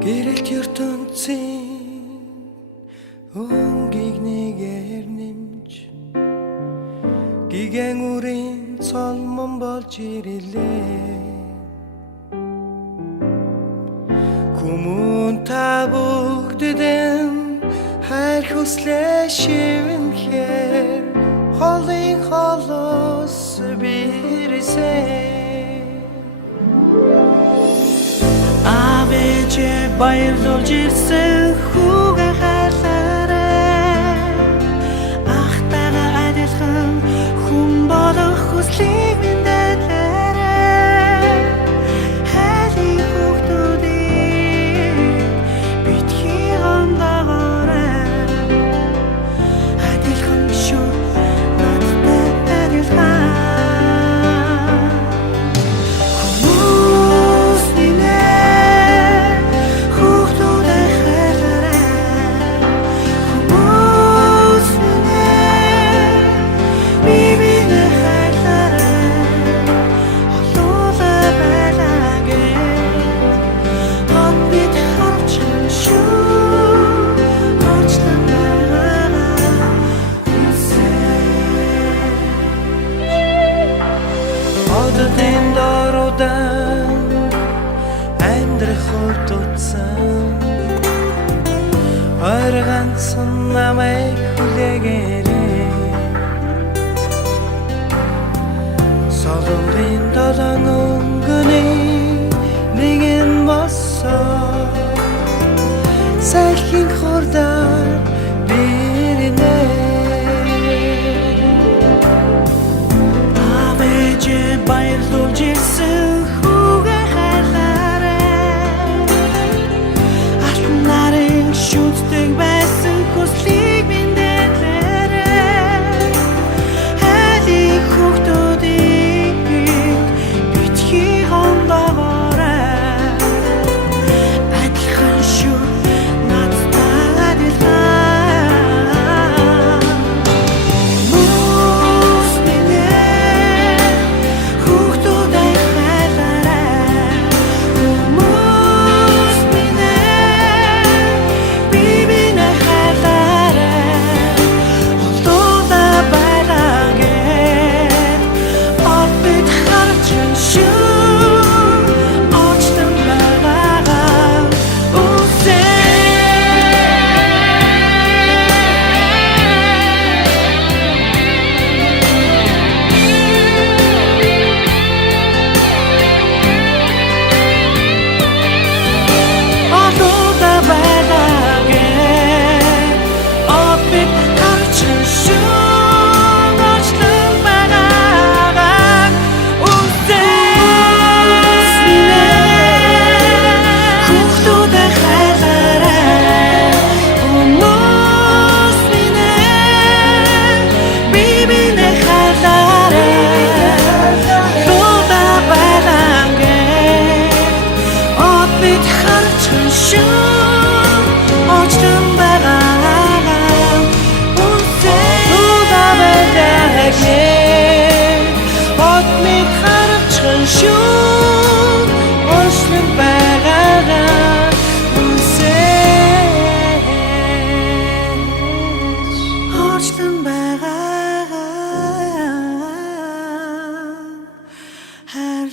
Гэрэлт ертөнцийн өнгийг нэгээр нэмж гигэн үрийн цолмон болж ирэлээ. Хүмүүн та бүгдэд хайр хүслээ шивнэхээр холын холоос бирсэн. Авэжэ баярлуулж ирсэн хүүгээ хайлаарай. Ахтайгаа адилхан хүн болох хүслийг мэдээлээрэй. Хайрын хүүхдүүдийг битгий гондоогоорой. Адилхан шүү надтай адилхан. Оддын доруудан амьдрах хувьд утсан хоёр ганцхан намайг хүлээгээрэй. Солонгын долоон өнгөний нэгэн босоо сайхийн хурдан бирнэ. Баярлуулж ирсэн хүүгээ хайлаарай. Алтан нарын шүтдэг байсан хүслийг мэдээлээрэй. Хайрын хүүхдүүдийг битгий гондоогоорой. Адилхан шүү надтай адилхан. Her